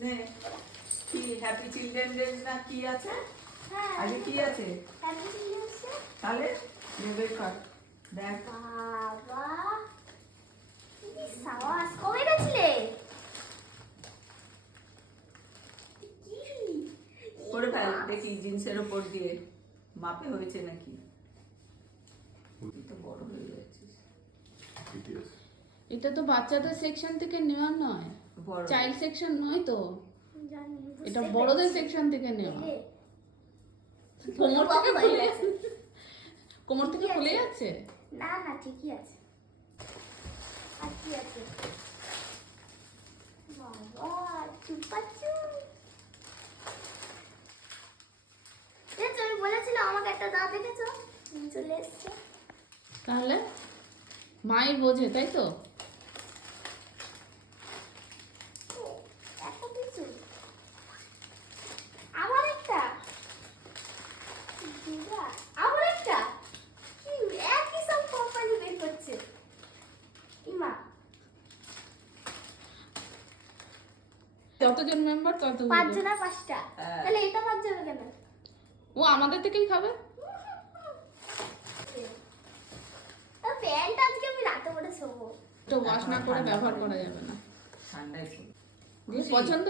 নে কি happy children day না কি আছে? হ্যাঁ আগে কি আছে? Happy children's day. তাহলে নেবে কর দেখ। বাবা কি সাবাস, কবে গেছিলে? কি করে ফেল দেখি জিন্সের উপর দিয়ে মাপে হয়েছে নাকি। তুই তো বড় হয়ে যাচ্ছিস। এটা তো বাচ্চাদের সেকশন থেকে নেওয়া নয়, বড় চাইল্ড সেকশন নয় তো, জানি, এটা বুঝতে বড়দের পেরেছি। সেকশন থেকে নেওয়া। এ, কোমর বাবা থেকে হয়ে খুলে গেছে। কোমর থেকে ঠিকই খুলে আছে। যাচ্ছে। না না ঠিকই আছে। আর কি আছে? বাবা চুপাচু। দেখছো আমি বলেছিলাম আমাকে একটা দাঁত দেখেছো? চলে এসছে। তাহলে মাই বোঝে, তাই তো? ও, এত কিছু। আবার একটা। দিদা, আবার একটা। কি একই সব কোম্পানি বের করছে। ইমা যতজন মেম্বার তত 5 জন আর 5টা। হ্যাঁ। তাহলে এটা 5 যাবে কেন? ও আমাদের থেকেই খাবে। তা প্যান্ট আজকে আমি রাতে পরে শোবো। তো ওয়াশ না করে ব্যবহার করা যাবে না। ঠান্ডায় খুব। দিয়ে পছন্দ?